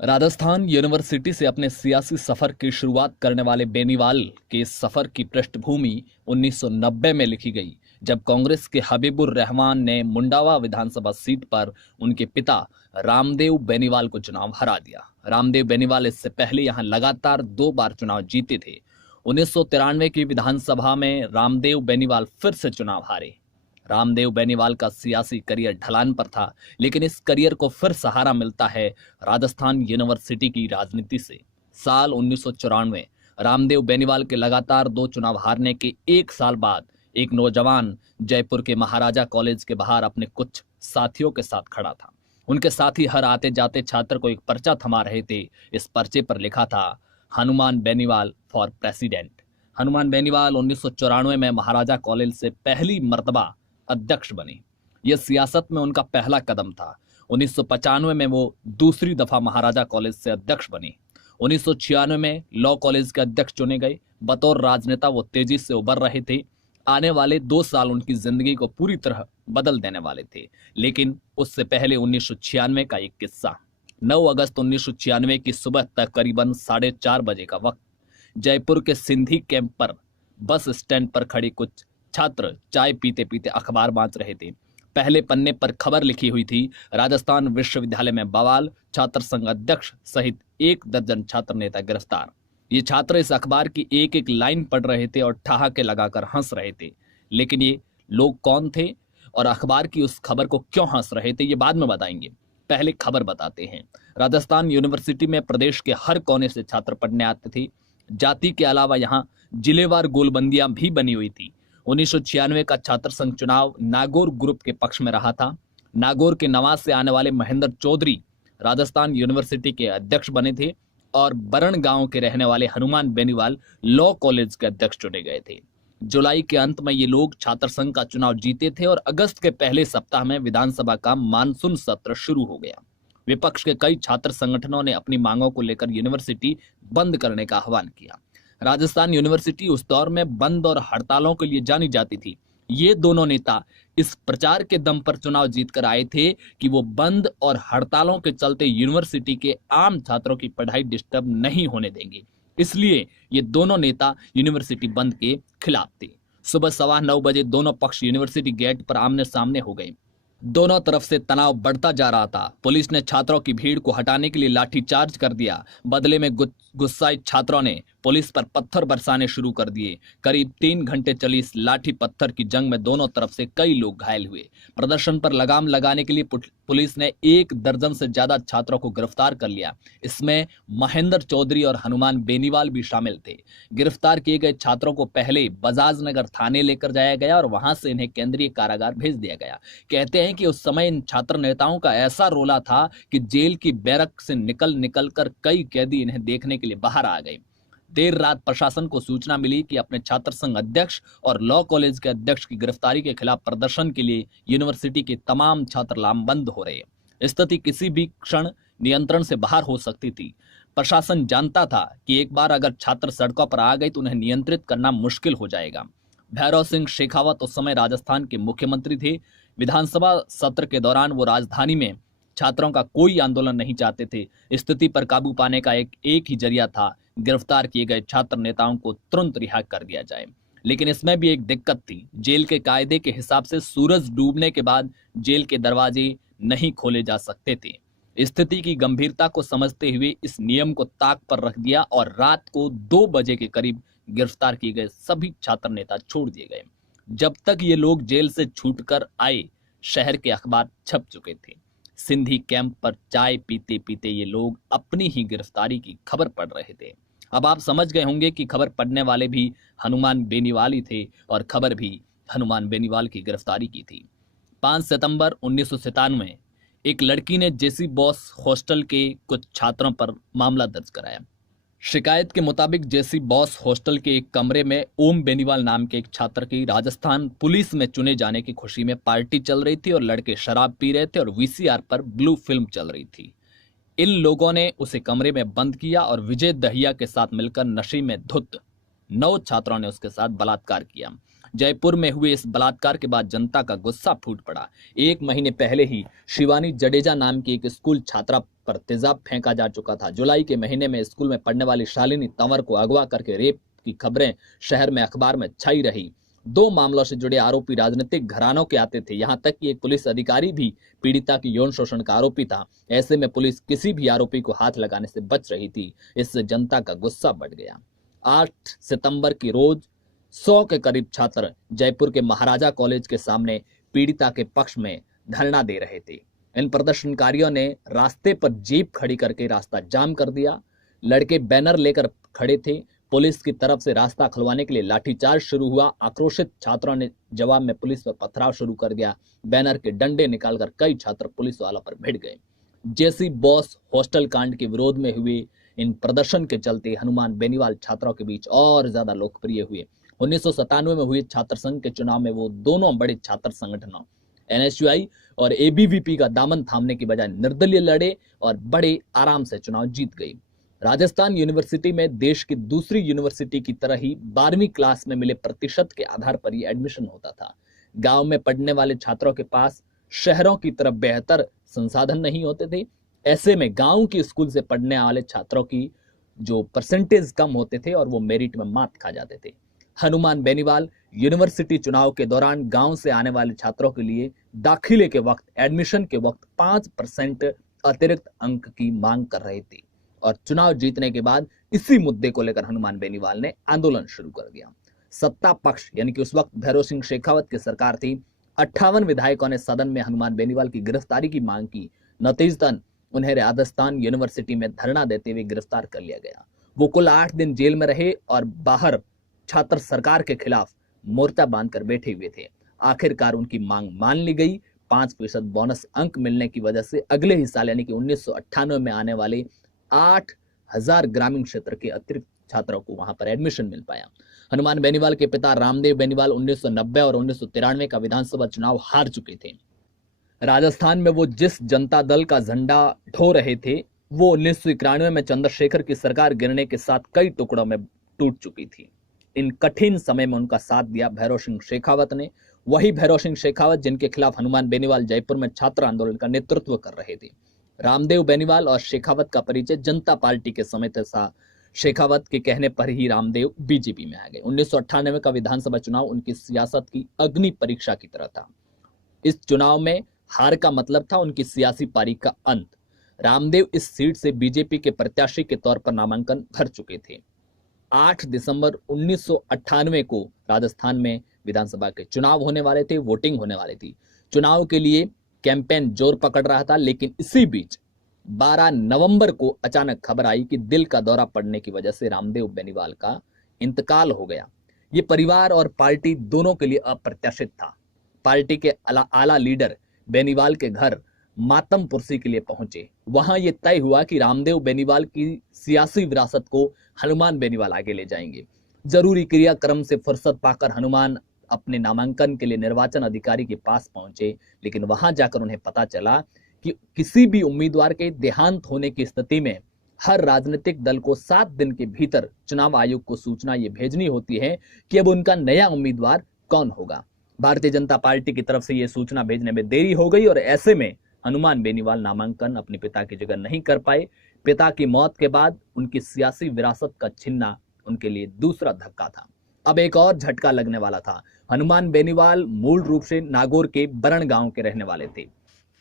Rajasthan university से अपने सियासी सफर की शुरुआत करने वाले बेनीवाल के सफर की पृष्ठभूमि 1990 में लिखी गई, जब कांग्रेस के हबीबुर रहमान ने मुंडावा विधानसभा सीट पर उनके पिता रामदेव बेनीवाल को चुनाव हरा दिया। रामदेव बेनीवाल इससे पहले यहां लगातार 2 बार चुनाव जीते थे। 1993 की विधानसभा में रामदेव बेनीवाल फिर से चुनाव हारे। रामदेव बेनीवाल का सियासी करियर ढलान पर था, लेकिन इस करियर को फिर सहारा मिलता है राजस्थान यूनिवर्सिटी की राजनीति से। साल 1994 रामदेव बेनीवाल के लगातार 2 चुनाव हारने के 1 साल बाद एक नौजवान जयपुर के महाराजा कॉलेज के बाहर अपने कुछ साथियों के साथ खड़ा था। उनके साथी हर आते जाते छात्र को एक पर्चा थमा रहे थे। इस पर्चे पर लिखा था, हनुमान बेनीवाल फॉर प्रेसिडेंट। हनुमान बेनीवाल 1994 में महाराजा कॉलेज से पहली मर्तबा अध्यक्ष बने। यह सियासत में उनका पहला कदम था। 1995 में वो दूसरी दफा महाराजा कॉलेज से अध्यक्ष बने। 1996 में लॉ कॉलेज के अध्यक्ष चुने गए। बतौर राजनेता वो तेजी से उभर रहे थे। आने वाले 2 साल उनकी जिंदगी को पूरी तरह बदल देने वाले थे। लेकिन उससे पहले 1996 का एक किस्सा। 9 अगस्त 1996 की सुबह तक करीबन 4:30 बजे का वक्त, जयपुर के सिंधी कैंप पर बस स्टैंड पर खड़े कुछ छात्र चाय पीते पीते अखबार बांट रहे थे। पहले पन्ने पर खबर लिखी हुई थी, राजस्थान विश्वविद्यालय में बवाल, छात्र संघ अध्यक्ष सहित 1 दर्जन छात्र नेता गिरफ्तार। ये छात्र इस अखबार की एक एक लाइन पढ़ रहे थे और ठहाके लगाकर हंस रहे थे। लेकिन ये लोग कौन थे और अखबार की उस खबर को क्यों हंस रहे थे, ये बाद में बताएंगे। पहले खबर बताते हैं। राजस्थान यूनिवर्सिटी में प्रदेश के हर कोने से छात्र पढ़ने आते थे। जाति के अलावा यहाँ जिलेवार गोलबंदियां भी बनी हुई थी। 1996 का छात्र संघ चुनाव नागौर ग्रुप के पक्ष में रहा था। नागौर के नवाज से आने वाले महेंद्र चौधरी राजस्थान यूनिवर्सिटी के अध्यक्ष बने थे और बरण गांव के रहने वाले हनुमान बेनीवाल लॉ कॉलेज के अध्यक्ष चुने गए थे। जुलाई के अंत में ये लोग छात्र संघ का चुनाव जीते थे और अगस्त के पहले सप्ताह में विधानसभा का मानसून सत्र शुरू हो गया। विपक्ष के कई छात्र संगठनों ने अपनी मांगों को लेकर यूनिवर्सिटी बंद करने का आह्वान किया। राजस्थान यूनिवर्सिटी उस दौर में बंद और हड़तालों के लिए जानी जाती थी। ये दोनों नेता इस प्रचार के दम पर चुनाव जीतकर आए थे कि वो बंद और हड़तालों के चलते यूनिवर्सिटी के आम छात्रों की पढ़ाई डिस्टर्ब नहीं होने देंगे। इसलिए ये दोनों नेता यूनिवर्सिटी बंद के खिलाफ थे। सुबह 9:15 बजे दोनों पक्ष यूनिवर्सिटी गेट पर आमने सामने हो गए। दोनों तरफ से तनाव बढ़ता जा रहा था। पुलिस ने छात्रों की भीड़ को हटाने के लिए लाठीचार्ज कर दिया। बदले में गुस्साए छात्रों ने पुलिस पर पत्थर बरसाने शुरू कर दिए। करीब 3 घंटे चली इस लाठी पत्थर की जंग में दोनों तरफ से कई लोग घायल हुए। प्रदर्शन पर लगाम लगाने के लिए पुलिस ने 1 दर्जन से ज्यादा छात्रों को गिरफ्तार कर लिया। इसमें महेंद्र चौधरी और हनुमान बेनीवाल भी शामिल थे। गिरफ्तार किए गए छात्रों को पहले बजाज नगर थाने लेकर जाया गया और वहां से इन्हें केंद्रीय कारागार भेज दिया गया। कहते हैं कि उस समय इन छात्र नेताओं का ऐसा रोला था कि जेल की बैरक से निकल कर कई कैदी इन्हें देखने के लिए बाहर आ गए। देर रात प्रशासन को सूचना मिली कि अपने छात्र संघ अध्यक्ष और लॉ कॉलेज के अध्यक्ष की गिरफ्तारी के खिलाफ प्रदर्शन के लिए यूनिवर्सिटी के तमाम छात्र लामबंद हो रहे। स्थिति किसी भी क्षण नियंत्रण से बाहर हो सकती थी। प्रशासन जानता था कि एक बार अगर छात्र सड़कों पर आ गए तो उन्हें नियंत्रित करना मुश्किल हो जाएगा। भैरव सिंह शेखावत उस समय राजस्थान के मुख्यमंत्री थे। विधानसभा सत्र के दौरान वो राजधानी में छात्रों का कोई आंदोलन नहीं चाहते थे। स्थिति पर काबू पाने का एक ही जरिया था, गिरफ्तार किए गए छात्र नेताओं को तुरंत रिहा कर दिया जाए। लेकिन इसमें भी एक दिक्कत थी। जेल के कायदे के हिसाब से सूरज डूबने के बाद जेल के दरवाजे नहीं खोले जा सकते थे। स्थिति की गंभीरता को समझते हुए इस नियम को ताक पर रख दिया और रात को 2 बजे के करीब गिरफ्तार किए गए सभी छात्र नेता छोड़ दिए गए। जब तक ये लोग जेल से छूटकर आए, शहर के अखबार छप चुके थे। सिंधी कैंप पर चाय पीते पीते ये लोग अपनी ही गिरफ्तारी की खबर पढ़ रहे थे। अब आप समझ गए होंगे कि खबर पढ़ने वाले भी हनुमान बेनीवाल ही थे और खबर भी हनुमान बेनीवाल की गिरफ्तारी की थी। 5 सितंबर 1997 एक लड़की ने जेसी बॉस हॉस्टल के कुछ छात्रों पर मामला दर्ज कराया। शिकायत के मुताबिक जेसी बॉस हॉस्टल के एक कमरे में ओम बेनीवाल नाम के एक छात्र की राजस्थान पुलिस में चुने जाने की खुशी में पार्टी चल रही थी और लड़के शराब पी रहे थे और वीसीआर पर ब्लू फिल्म चल रही थी। इन लोगों ने उसे कमरे में बंद किया और विजय दहिया के साथ मिलकर नशे में धुत 9 छात्रों ने उसके साथ बलात्कार किया। जयपुर में हुए इस बलात्कार के बाद जनता का गुस्सा फूट पड़ा। 1 महीने पहले ही शिवानी जडेजा नाम की एक स्कूल छात्रा पर तेजाब फेंका जा चुका था। जुलाई के महीने में स्कूल में पढ़ने वाली शालिनी तंवर को अगवा करके रेप की खबरें शहर में अखबार में छाई रही। 2 मामलों से जुड़े आरोपी राजनीतिक घरानों के आते थे। यहां तक कि एक पुलिस अधिकारी भी पीड़िता की यौन शोषण का आरोपी था। ऐसे में पुलिस किसी भी आरोपी को हाथ लगाने से बच रही थी। इससे जनता का गुस्सा बढ़ गया। 8 सितंबर की रोज 100 के करीब छात्र जयपुर के महाराजा कॉलेज के सामने पीड़िता के पक्ष में धरना दे रहे थे। इन प्रदर्शनकारियों ने रास्ते पर जीप खड़ी करके रास्ता जाम कर दिया। लड़के बैनर लेकर खड़े थे। पुलिस की तरफ से रास्ता खुलवाने के लिए लाठीचार्ज शुरू हुआ। आक्रोशित छात्रों ने जवाब में पुलिस पर पथराव शुरू कर दिया। बैनर के डंडे निकालकर कई छात्र पुलिस वालों पर भिड़ गए। जेसी बॉस हॉस्टल कांड के विरोध में हुए इन प्रदर्शन के चलते हनुमान बेनीवाल छात्रों के बीच और ज्यादा लोकप्रिय हुए। 1997 में हुए छात्र संघ के चुनाव में वो दोनों बड़े छात्र संगठनों एनएसयूआई और एबीवीपी का दामन थामने की बजाय निर्दलीय लड़े और बड़े आराम से चुनाव जीत गई। राजस्थान यूनिवर्सिटी में देश की दूसरी यूनिवर्सिटी की तरह ही 12वीं क्लास में मिले प्रतिशत के आधार पर ही एडमिशन होता था। गांव में पढ़ने वाले छात्रों के पास शहरों की तरफ बेहतर संसाधन नहीं होते थे। ऐसे में गांव की स्कूल से पढ़ने वाले छात्रों की जो परसेंटेज कम होते थे और वो मेरिट में मात खा जाते थे। हनुमान बेनीवाल यूनिवर्सिटी चुनाव के दौरान गांव से आने वाले छात्रों के लिए दाखिले के वक्त एडमिशन के वक्त 5% अतिरिक्त अंक की मांग कर रहे थे और चुनाव जीतने के बाद इसी मुद्दे को लेकर हनुमान बेनीवाल ने आंदोलन शुरू कर दिया। सत्ता पक्ष यानी कि उस वक्त भैरव सिंह शेखावत की सरकार थी। 58 विधायकों ने सदन में हनुमान बेनीवाल की गिरफ्तारी की मांग की। नतीजतन उन्हें राजस्थान यूनिवर्सिटी में धरना देते हुए गिरफ्तार कर लिया गया। वो कुल 8 दिन जेल में रहे और बाहर छात्र सरकार के खिलाफ मोर्चा बांधकर बैठे हुए थे। आखिरकार उनकी मांग मान ली गई। 5% बोनस अंक मिलने की वजह से अगले ही साल यानी कि 1998 में आने वाले 8000 ग्रामीण क्षेत्र के अतिरिक्त छात्रों को वहां पर एडमिशन मिल पाया। हनुमान बेनीवाल के पिता रामदेव बेनीवाल 1990 और 1993 का विधानसभा चुनाव हार चुके थे। राजस्थान में वो जिस जनता दल का झंडा ढो रहे थे वो 1991 में चंद्रशेखर की सरकार गिरने के साथ कई टुकड़ों में टूट चुकी थी। इन कठिन समय में उनका साथ दिया भैरव सिंह शेखावत ने। वही भैरव सिंह शेखावत जिनके खिलाफ हनुमान बेनीवाल जयपुर में छात्र आंदोलन का नेतृत्व कर रहे थे। रामदेव बेनीवाल और शेखावत का परिचय जनता पार्टी के समय था। शेखावत के कहने पर ही रामदेव बीजेपी में आ गए। 1998 का विधानसभा चुनाव उनकी सियासत की अग्नि परीक्षा की तरह था। इस चुनाव में हार का मतलब था उनकी सियासी पारी का अंत। रामदेव इस सीट से बीजेपी के प्रत्याशी के तौर पर नामांकन भर चुके थे। 8 दिसंबर 1998 को राजस्थान में विधानसभा के चुनाव होने वाले थे। वोटिंग होने वाली थी। चुनाव के लिए कैंपेन जोर पकड़ रहा था, लेकिन इसी बीच 12 नवंबर को अचानक खबर आई कि दिल का दौरा पड़ने की वजह से रामदेव बेनीवाल का इंतकाल हो गया। ये परिवार और पार्टी दोनों के लिए अप्रत्याशित था। पार्टी के आला लीडर बेनीवाल के घर मातम पुरसी के लिए पहुंचे। वहां यह तय हुआ कि रामदेव बेनीवाल की सियासी विरासत को हनुमान बेनीवाल आगे ले जाएंगे। जरूरी क्रियाक्रम से फुर्सत पाकर हनुमान अपने नामांकन के लिए निर्वाचन अधिकारी के पास पहुंचे, लेकिन वहां जाकर उन्हें पता चला कि किसी भी उम्मीदवार के देहांत होने की स्थिति में हर राजनीतिक दल को 7 दिन के भीतर चुनाव आयोग को सूचना ये भेजनी होती है कि अब उनका नया उम्मीदवार कौन होगा। भारतीय जनता पार्टी की तरफ से यह सूचना भेजने में देरी हो गई और ऐसे में हनुमान बेनीवाल नामांकन अपने पिता की जगह नहीं कर पाए। पिता की मौत के बाद उनकी सियासी विरासत का छीनना उनके लिए दूसरा धक्का था। अब एक और झटका लगने वाला था। हनुमान बेनीवाल मूल रूप से नागौर के बरण गांव के रहने वाले थे।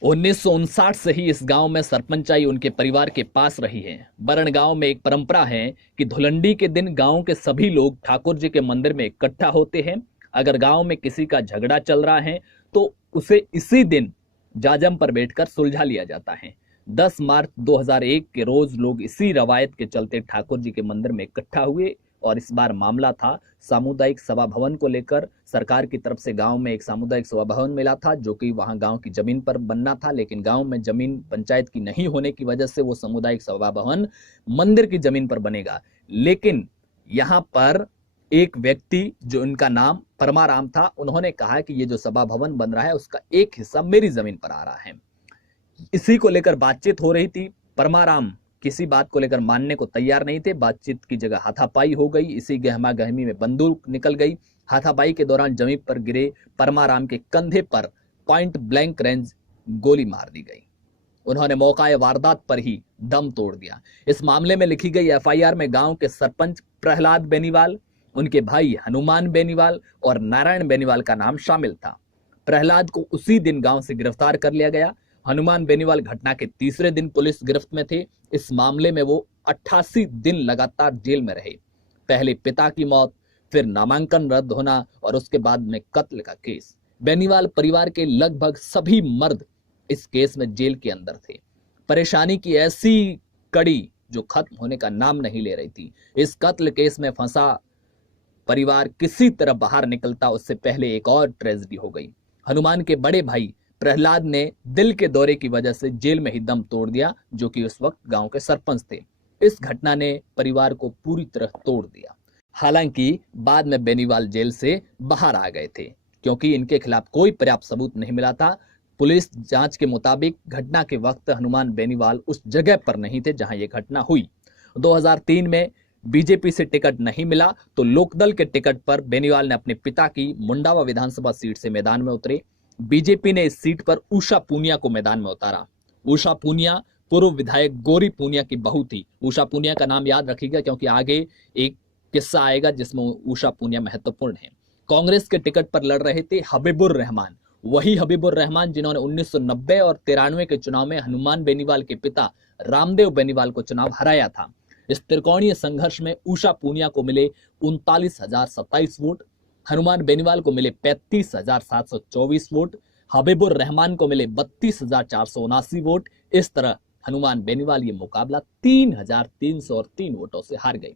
1959 से ही इस गांव में सरपंचाई उनके परिवार के पास रही है। बरण गांव में एक परंपरा है कि धुलंडी के दिन गांव के सभी लोग ठाकुर जी के मंदिर में इकट्ठा होते हैं। अगर गांव में किसी का झगड़ा चल रहा है तो उसे इसी दिन जाजम पर बैठकर सुलझा लिया जाता है। 10 मार्च 2001 के रोज लोग इसी रवायत के चलते ठाकुर जी के मंदिर में इकट्ठा हुए और इस बार मामला था सामुदायिक सभा भवन को लेकर। सरकार की तरफ से गांव में एक सामुदायिक सभा भवन मिला था जो कि वहां गांव की जमीन पर बनना था, लेकिन गांव में जमीन पंचायत की नहीं होने की वजह से वो सामुदायिक सभा भवन मंदिर की जमीन पर बनेगा। लेकिन यहां पर एक व्यक्ति जो इनका नाम परमाराम था, उन्होंने कहा कि ये जो सभा भवन बन रहा है उसका एक हिस्सा मेरी जमीन पर आ रहा है। इसी को लेकर बातचीत हो रही थी। परमाराम किसी बात को लेकर मानने को तैयार नहीं थे। बातचीत की जगह हाथापाई हो गई। इसी गहमा गहमी में बंदूक निकल गई। हाथापाई के दौरान जमीन पर गिरे परमाराम के कंधे पर पॉइंट ब्लैंक रेंज गोली मार दी गई। उन्होंने मौका वारदात पर ही दम तोड़ दिया। इस मामले में लिखी गई एफआईआर में गांव के सरपंच प्रहलाद बेनीवाल, उनके भाई हनुमान बेनीवाल और नारायण बेनीवाल का नाम शामिल था। प्रहलाद को उसी दिन गांव से गिरफ्तार कर लिया गया। हनुमान बेनीवाल घटना के तीसरे दिन पुलिस गिरफ्त में थे। इस मामले में वो 88 दिन लगातार जेल में रहे। पहले पिता की मौत, फिर नामांकन रद्द होना और उसके बाद में कत्ल का केस। बेनीवाल परिवार के लगभग सभी मर्द इस केस में जेल के अंदर थे। परेशानी की ऐसी कड़ी जो खत्म होने का नाम नहीं ले रही थी। इस कत्ल केस में फंसा परिवार किसी तरह बाहर निकलता उससे पहले एक और ट्रेजेडी हो गई। हनुमान के बड़े भाई प्रहलाद ने दिल के दौरे की वजह से जेल में ही दम तोड़ दिया, जो कि उस वक्त गांव के सरपंच थे। इस घटना ने परिवार को पूरी तरह तोड़ दिया। हालांकि बाद में बेनीवाल जेल से बाहर आ गए थे क्योंकि इनके खिलाफ कोई पर्याप्त सबूत नहीं मिला था। पुलिस जांच के मुताबिक घटना के वक्त हनुमान बेनीवाल उस जगह पर नहीं थे जहां यह घटना हुई। 2003 में बीजेपी से टिकट नहीं मिला तो लोकदल के टिकट पर बेनीवाल ने अपने पिता की मुंडावा विधानसभा सीट से मैदान में उतरे। बीजेपी ने इस सीट पर उषा पूनिया को मैदान में उतारा। उषा पूनिया पूर्व विधायक गौरी पूनिया की बहू थी। उषा पूनिया का नाम याद रखिएगा क्योंकि आगे एक किस्सा आएगा जिसमें उषा पूनिया महत्वपूर्ण है। कांग्रेस के टिकट पर लड़ रहे थे हबीबुर रहमान, वही हबीबुर रहमान जिन्होंने 1990 और 93 के चुनाव में हनुमान बेनीवाल के पिता रामदेव बेनीवाल को चुनाव हराया था। इस त्रिकोणीय संघर्ष में उषा पूनिया को मिले 39,027 वोट, हनुमान बेनीवाल को मिले 35,724 वोट, हबीबुर रहमान को मिले 32,479 वोट। इस तरह हनुमान बेनीवाल ये मुकाबला 3,303 वोटों से हार गए।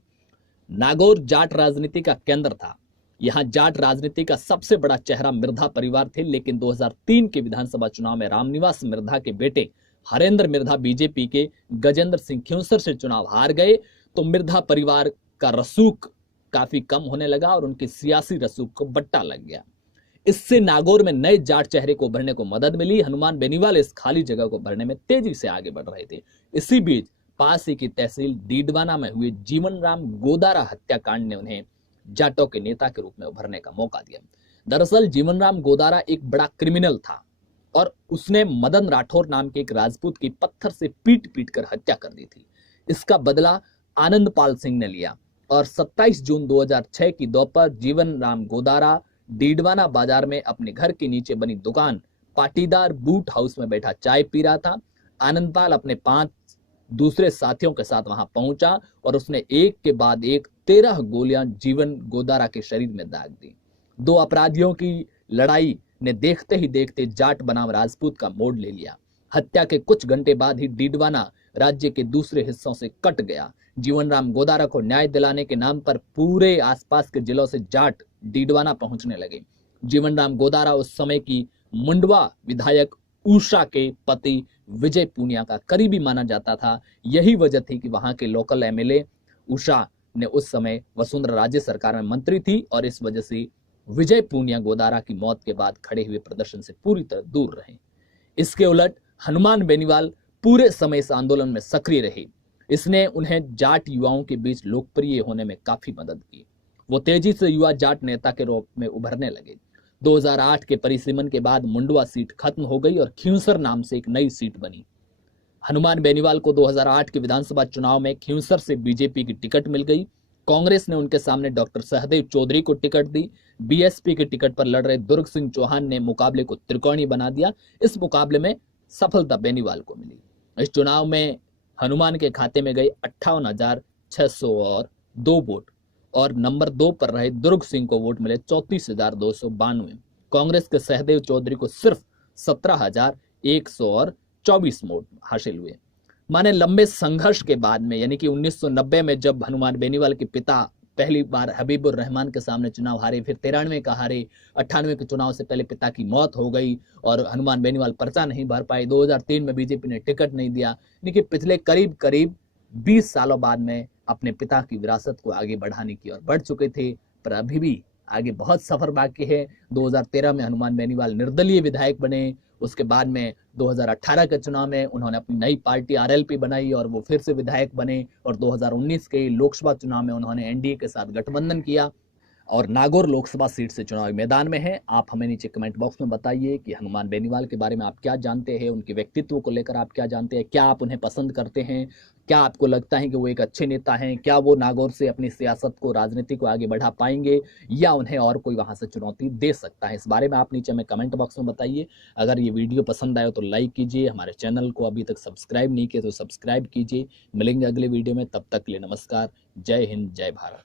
नागौर जाट राजनीति का केंद्र था। यहां जाट राजनीति का सबसे बड़ा चेहरा मिर्धा परिवार थे, लेकिन 2003 के विधानसभा चुनाव में रामनिवास मिर्धा के बेटे हरेंद्र मिर्धा बीजेपी के गजेंद्र सिंह खिंवसर से चुनाव हार गए तो मिर्धा परिवार का रसूख काफी कम होने लगा और उनके सियासी रसूख को बट्टा लग गया। इससे नागौर में नए जाट चेहरे को उभरने को मदद मिली। हनुमान बेनीवाल इस खाली जगह को भरने में तेजी से आगे बढ़ रहे थे। इसी बीच पास ही की तहसील डीडवाना में हुए जीवन राम गोदारा हत्याकांड ने उन्हें जाटों के नेता के रूप में उभरने का मौका दिया। दरअसल जीवन राम गोदारा एक बड़ा क्रिमिनल था और उसने मदन राठौर नाम के एक राजपूत की पत्थर से पीट पीट कर हत्या कर दी थी। इसका बदला आनंदपाल सिंह ने लिया और 27 जून 2006 की दोपहर जीवन राम गोदारा डीडवाना बाजार में अपने घर के नीचे बनी दुकान पाटीदार बूट हाउस में बैठा चाय पी रहा था। आनंदपाल अपने 5 दूसरे साथियों के साथ वहां पहुंचा और उसने एक के बाद एक 13 गोलियां जीवन गोदारा के शरीर में दाग दी। 2 अपराधियों की लड़ाई ने देखते ही देखते जाट बनाम राजपूत का मोड़ ले लिया। हत्या के कुछ घंटे बाद ही डीडवाना राज्य के दूसरे हिस्सों से कट गया। जीवन राम गोदारा को न्याय दिलाने के नाम पर पूरे आसपास के जिलों से जाट डीडवाना पहुंचने लगे। जीवन राम गोदारा उस समय की मुंडवा विधायक उषा के पति विजय पूनिया का करीबी माना जाता था। यही वजह थी कि वहां के लोकल एमएलए उषा ने उस समय वसुंधरा राज्य सरकार में मंत्री थी और इस वजह से विजय पूनिया गोदारा की मौत के बाद खड़े हुए प्रदर्शन से पूरी तरह दूर रहे। इसके उलट हनुमान बेनीवाल पूरे समय इस आंदोलन में सक्रिय रहे। इसने उन्हें जाट युवाओं के बीच लोकप्रिय होने में काफी मदद की। वो तेजी से युवा जाट नेता के रूप में उभरने लगे। 2008 के परिसीमन के बाद मुंडवा सीट खत्म हो गई और खिंवसर नाम से एक नई सीट बनी। हनुमान बेनीवाल को 2008 के विधानसभा चुनाव में खिंवसर से बीजेपी की टिकट मिल गई। कांग्रेस ने उनके सामने डॉक्टर सहदेव चौधरी को टिकट दी। बीएसपी के टिकट पर लड़ रहे दुर्ग सिंह चौहान ने मुकाबले को त्रिकोणीय बना दिया। इस मुकाबले में सफलता बेनीवाल को मिली। इस चुनाव में हनुमान के खाते में गए 58,602 वोट और नंबर 2 पर रहे दुर्ग सिंह को वोट मिले 34,292। कांग्रेस के सहदेव चौधरी को सिर्फ 17,124 वोट हासिल हुए। माने लंबे संघर्ष के बाद में यानी कि 1990 में जब हनुमान बेनीवाल के पिता पहली बार हबीबुर रहमान के सामने चुनाव हारे, फिर 93 का हारे, 98 के चुनाव से पहले पिता की मौत हो गई और हनुमान बेनीवाल पर्चा नहीं भर पाए। 2003 में बीजेपी ने टिकट नहीं दिया। यानी कि पिछले करीब 20 सालों बाद में अपने पिता की विरासत को आगे बढ़ाने की ओर बढ़ चुके थे, पर अभी भी आगे बहुत सफर बाकी है। 2013 में हनुमान बेनीवाल निर्दलीय विधायक बने। उसके बाद में 2018 के चुनाव में उन्होंने अपनी नई पार्टी आरएलपी बनाई और वो फिर से विधायक बने और 2019 के लोकसभा चुनाव में उन्होंने एनडीए के साथ गठबंधन किया। और नागौर लोकसभा सीट से चुनावी मैदान में हैं। आप हमें नीचे कमेंट बॉक्स में बताइए कि हनुमान बेनीवाल के बारे में आप क्या जानते हैं, उनके व्यक्तित्व को लेकर आप क्या जानते हैं, क्या आप उन्हें पसंद करते हैं, क्या आपको लगता है कि वो एक अच्छे नेता हैं, क्या वो नागौर से अपनी सियासत को, राजनीति को आगे बढ़ा पाएंगे या उन्हें और कोई वहां से चुनौती दे सकता है। इस बारे में आप नीचे हमें कमेंट बॉक्स में बताइए। अगर ये वीडियो पसंद आए तो लाइक कीजिए, हमारे चैनल को अभी तक सब्सक्राइब नहीं किया तो सब्सक्राइब कीजिए। मिलेंगे अगले वीडियो में, तब तक के लिए नमस्कार। जय हिंद, जय भारत।